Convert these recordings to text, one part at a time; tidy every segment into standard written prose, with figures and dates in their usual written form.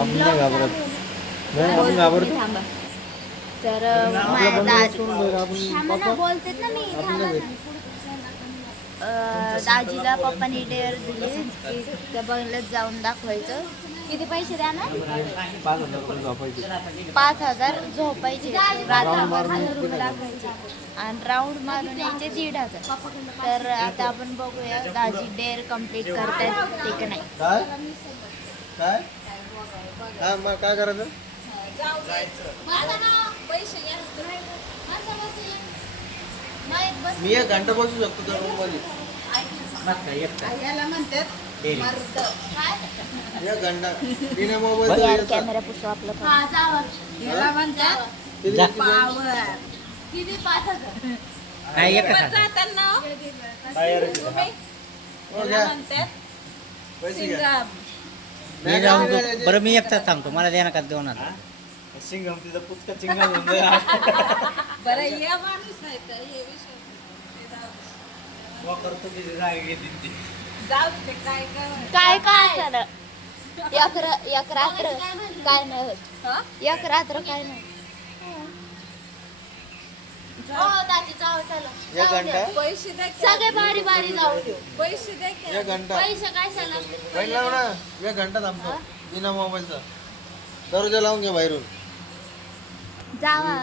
आपण नाही घाबरत. नाही आपण घाबरत. थांबा. तर आपण बोलते ना मी. दाजीला पप्पानी डेअर दिली की त्या बंगल्यात जाऊन दाखवायचं. किती पैसे द्या ना? 5,000 झोपायचे. 5,000 झोपायचे रात्रभर दाखवायचे आणि राऊंड मारून यायचे 1,500. तर आता आपण बघूया दाजी डेअर कम्प्लीट करतायत ते का नाही. काय काय हा मग काय करायचं? मी 1 घंटा बसू शकतो त्या रूम मध्ये. 1 घंटा बिना मोबाईल. कॅमेरा पुसू आपलं. किती 5,000 नाही एक मी जाऊन बरं मी एकटाच सांगतो मला द्या नका देऊ नका. सिंगम तिचा पुचका चिंगम करतो तिथे जागा घेतील ती. काय काय झालं? एक रात्र काय नाही होत. एक रात्र काय नाही. हो दादी जाऊ चला. 1 घंटा सगळे बारी बारी जाऊ देऊ. 1 घंटा पैसे काय झालं? बाहेर लाव ना. 1 घंटा थांबतो बिना मोबाईलचा. दरवाजा लावून घ्या बाहेरून. जावा.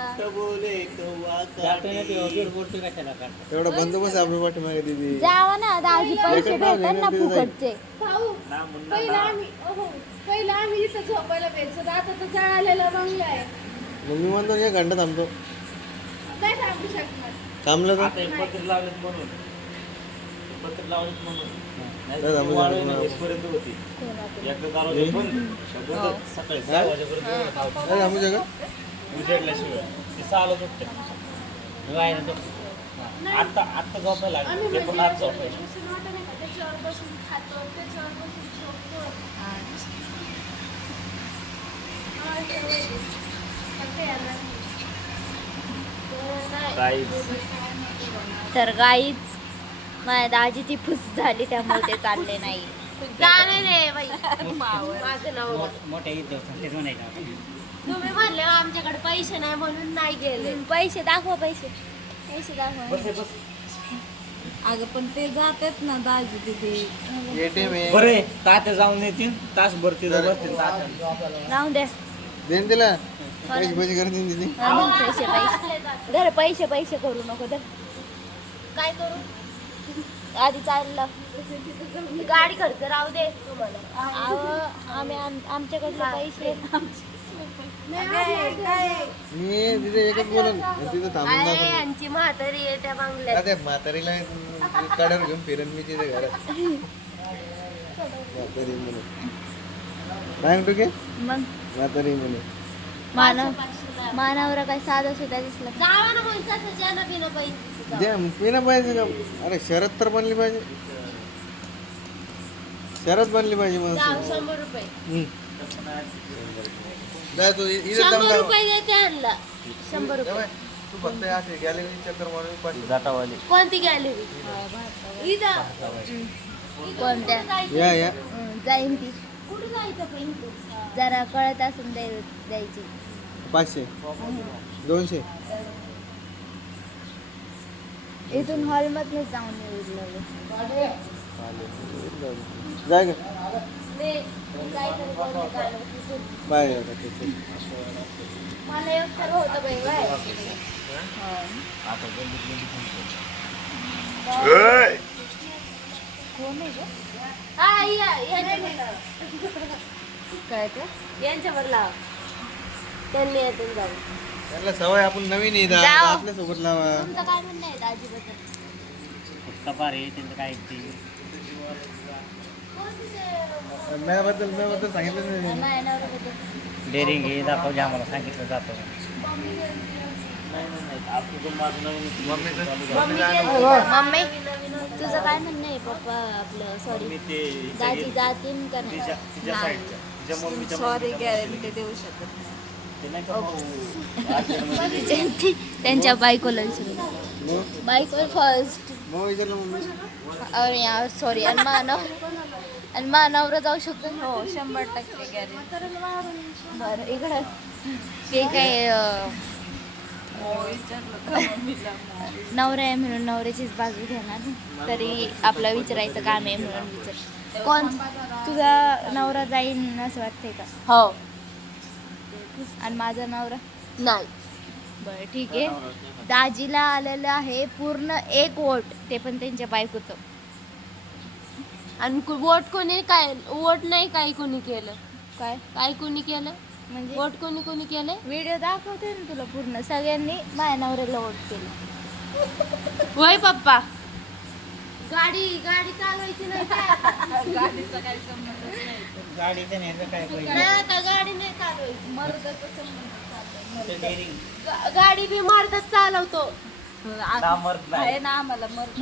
एवढा बंदोबस्त आपल्या पाठीमागे दिदी. जावा ना दाजी पैसे भेटतात ना फुकटचे. पहिला आम्ही इथं झोपायला भेटतो. आता तर जळालेला बंगला आहे. मग मी म्हणतो 1 घंटा थांबतो. नाही थांबू शकणार. थांबलं तर पत्र लावलेत म्हणून नाही थांबू शकत. पर्यंत होती एकदा दरवाजा बंद सकाळी 6 वाजेपर्यंत नाही थांबू शकत. उजेडल्याशिवाय ते 6ला झोपते. आत्ता झोपायला लागले ते पण आज झोपायला. त्याच्यावर बसून खातो, त्याच्यावर बसून झोपतो. तर गाईच माझ्या दाजीची फुस झाली त्यामुळे ते चालले नाही. माझं नाव मोठ्या तेच म्हणायचं. तुम्ही म्हणले आमच्याकडे पैसे नाही म्हणून नाही गेले. पैसे दाखवा. पैसे दाखवा. अगं पण ते जातात ना दाजी तिथे. ATM आहे. बरे तात्या जाऊन येतील तासभर तिथं बसतील तात्या. राहून द्या. देईन तिला पैसे पैसे करतील तिथे. पैसे पैसे करू नको तर काय करू? आधी चाललं गाडी खर्च राहू दे तुम्हाला. आम्ही आमच्याकडले पैसे मी तिथे एकच बोलून तिथे थांबून दाखवतो. यांची म्हातारी आहे त्या बंगल्यात. त्या म्हातारीला काढून घेऊन फिरेन मी तिथे घरात. म्हातारी म्हणून सांगतो की मग म्हातारी म्हणून. मानावर काय साधा सुद्धा दिसला. जावा ना मग कसं ज्यानं बिनं पैसे. द्या पिणं पाहिजे का? अरे शरद तर बनली पाहिजे. शरद बनली पाहिजे मग. जाऊ 100 रुपये. जा तू इथे 100 रुपये देते आणला. 100 रुपये. तू फक्त असे गॅलरी चक्कर मारून पाठी. जाटावाली कोणती गॅलरी? इथं. कोणत्या? या जाईन ती. कुठं जायचं पण? जरा कळत असून द्यायची. 500 200 इथून हॉलमधनं जाऊन येऊ. जाय का काहीतरी कोणतं काढलं. बाय. मला एकटं होतं बाई बाय. कोण आहे गं? हा यांच्यावर काय ते? यांच्यावर लाव. त्यांनी येतून जाऊ. त्याला सवय आपण नवीन येतात जाओ. आपल्या सोबत लावा. तुमचं काय म्हणणं आहे दाजीबद्दल? कपार आहे त्यांचं काय ते म्याबद्दल सांगितलं नाही. माझ्या नवऱ्याबद्दल डेअरिंग हे दाखवले आम्हाला सांगितलं जातं. मम्मी तुझं काय म्हणणं आहे पप्पा आपलं सॉरी दाजी जातीन का नाही? सॉरी गॅरंटी देऊ शकत त्यांच्या बायकोला विचारून. बायको फर्स्ट मग विचारलं मम्मी. और यार सॉरी आणि मानव आणि मानावर जाऊ शकतो. हो 100% गॅरेंटी. बरं इकडं ते काय विचारलं का मम्मीला मग. नवरा आहे म्हणून नवऱ्याचीच बाजू घेणार, तरी आपलं विचारायचं काम आहे म्हणून विचार. कोण तुझा नवरा जाईन असं वाटतंय का? हो आणि माझा नवरा? नाही. बरं ठीक आहे. दाजीला आलेलं आहे पूर्ण 1 वोट, ते पण त्यांच्या बायकोचं. आणि वोट कोणी काय वोट नाही काय कोणी केलं काय काय कोणी केलं म्हणजे वोट कोणी कोणी केलं व्हिडिओ दाखवते ना तुला पूर्ण. सगळ्यांनी माझ्या नवऱ्याला वोट केलं. होय पप्पा. गाडी गाडी चालवायची नाही काय गाडीचा काही संबंधच नाही. गाडीचं नाही तर काय नाही पाहिजे आता गाडी नाही चालवायची मर्दाचा संबंध ते डेअरिंग. गाडी बी मारतात चालवतो मर्द नाही. आहे ना आम्हाला मर्द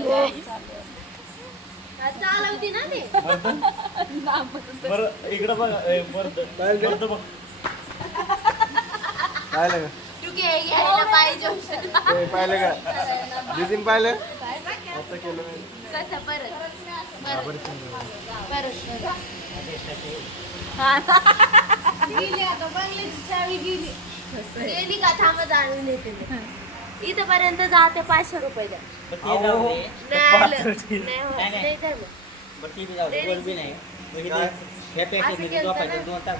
चालवती ना ते बरं इकडं बघ मर्द मर्द बघ. पाहिलं का तू घ्यायला पाहिजे ते पाहिलं का दिदीन पाहिलं असं केलं मी. कसं परत गेली आता बंगल्याची चावी गेली का थांबत आणून येते मी. इथपर्यंत जाते 500 रुपये द्या. पण ते जाऊ दे. नाही आलं. नाही हो, नाही, नाही. नाही झालं. बरं ते बी जाऊ दे. वर बी नाही. मग इथे ह्या पेक्षा झोपायचं 2 तास.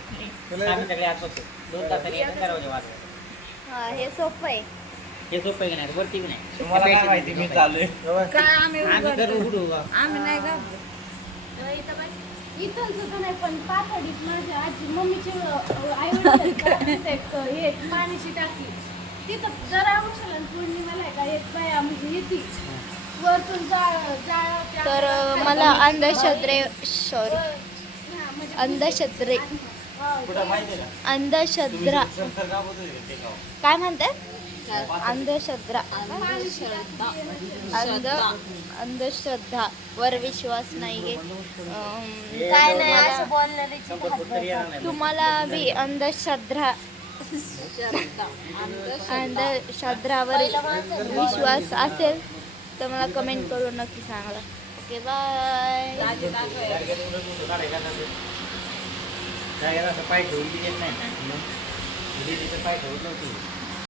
आम्ही सगळे आत बसतो. 2 तासांनी येतं दरवाजा वाजवायचा. हा हे सोपं आहे. हे सोपं आहे की नाही? वरती बी नाही. तुम्हाला काय माहिती मी चाललोय. काय आम्ही आम्ही करू उडू का? आम्ही नाही घाबरत. इथं सुद्धा नाही पण पाथडीत माझ्या आजी मम्मीचे आई हे पाण्याची टाकी तिथं जरा उचल पौर्णिमाला आहे का एक बाया म्हणजे येते वरतून तर मला अंधश्रद्धे अंधश्रद्धे कुठं माहिती आहे का? अंधश्रद्धा संसार गाव होतं ते गाव. काय म्हणतात? अंधश्रद्धा अंधश्रद्धा वर विश्वास नाहीये. काय नाही असं बोलणारे तरी येणार नाही. तुम्हाला बी अंधश्रद्धा अंधश्रद्धावर विश्वास असेल तर मला कमेंट करून नक्की सांगा. Okay bye. काय असं पाय ठेवून बी देत नाही. पाय ठेवत नव्हती.